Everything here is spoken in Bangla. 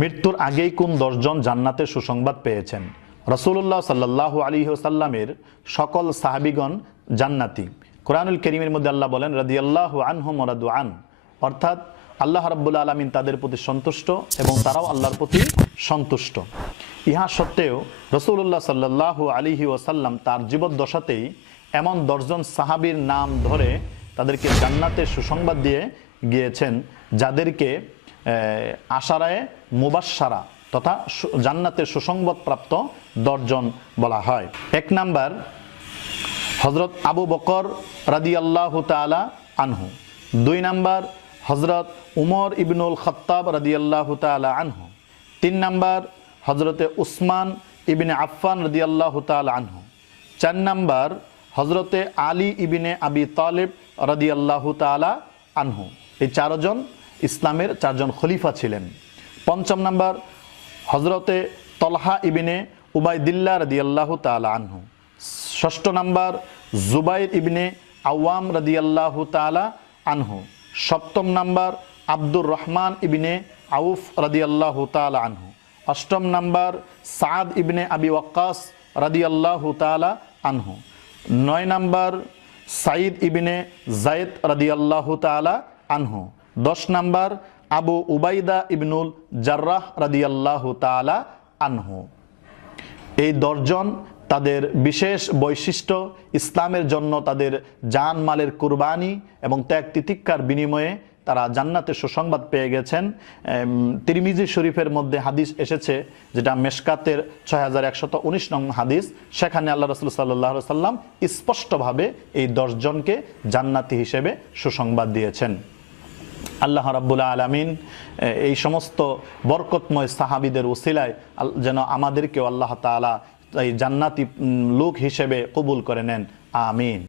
মৃত্যুর আগেই কোন 10 জন জান্নাতের সুসংবাদ পেয়েছেন? রাসূলুল্লাহ সাল্লাল্লাহু আলাইহি ওয়াসাল্লামের সকল সাহাবীগণ জান্নাতি। কোরআনুল কারীমের মধ্যে আল্লাহ বলেন রাদিয়াল্লাহু আনহুম ওয়া রাদু আন, অর্থাৎ আল্লাহ রাব্বুল আলামিন তাদের প্রতি সন্তুষ্ট এবং তারাও আল্লাহর প্রতি সন্তুষ্ট। ইহা সত্ত্বেও রাসূলুল্লাহ সাল্লাল্লাহু আলাইহি ওয়াসাল্লাম তার জীবদ্দশাতেই এমন 10 জন সাহাবীর নাম ধরে তাদেরকে জান্নাতের সুসংবাদ দিয়ে গিয়েছেন, যাদেরকে আশারায়ে মুবাশশারা তথা জান্নাতের সুসংবাদ প্রাপ্ত 10 জন বলা হয়। 1 নাম্বার হযরত আবু বকর রাদিয়াল্লাহু তাআলা আনহু। 2 নাম্বার হযরত উমর ইবনুল খাত্তাব রাদিয়াল্লাহু তাআলা আনহু। 3 নাম্বার হযরতে উসমান ইবনে আফফান রাদিয়াল্লাহু তাআলা আনহু। 4 নাম্বার হযরতে আলী ইবনে আবি তালিব রাদিয়াল্লাহু তাআলা আনহু। এই 4 জন ইসলামের 4 জন খলিফা ছিলেন। 5 নাম্বার হযরতে তলহা ইবনে উবাইদিল্লাহ রাদিয়াল্লাহু তাআলা আনহু। 6 নাম্বার জুবাইর ইবনে আওয়াম রাদিয়াল্লাহু তাআলা আনহু। 7 নাম্বার আব্দুর রহমান ইবনে আউফ রাদিয়াল্লাহু তাআলা আনহু। 8 নাম্বার সাদ ইবনে আবি ওয়াক্কাস রাদিয়াল্লাহু তাআলা আনহু। 9 নাম্বার সাইদ ইবনে যায়েদ রাদিয়াল্লাহু তাআলা আনহু। 10 নাম্বার আবু উবাইদা ইবনুল জাররাহ রাদিয়াল্লাহু তাআলা আনহু। এই 10 জন তাদের বিশেষ বৈশিষ্ট্য, ইসলামের জন্য তাদের জান মালের কুরবানি এবং ত্যাগ তিতিক্ষার বিনিময়ে তারা জান্নাতের সুসংবাদ পেয়ে গেছেন। তিরমিজি শরীফের মধ্যে হাদিস এসেছে, যেটা মেশকাতের 6119 নং হাদিস। সেখানে আল্লাহ রাসূল সাল্লাল্লাহু আলাইহি সাল্লাম স্পষ্টভাবে এই 10 জনকে জান্নাতি হিসেবে সুসংবাদ দিয়েছেন। আল্লাহ রাব্বুল আলামিন এই সমস্ত বরকতময় সাহাবীদের ওসিলায় যেন আমাদেরকেও আল্লাহ তাআলা এই জান্নাতি লোক হিসেবে কবুল করে নেন। আমিন।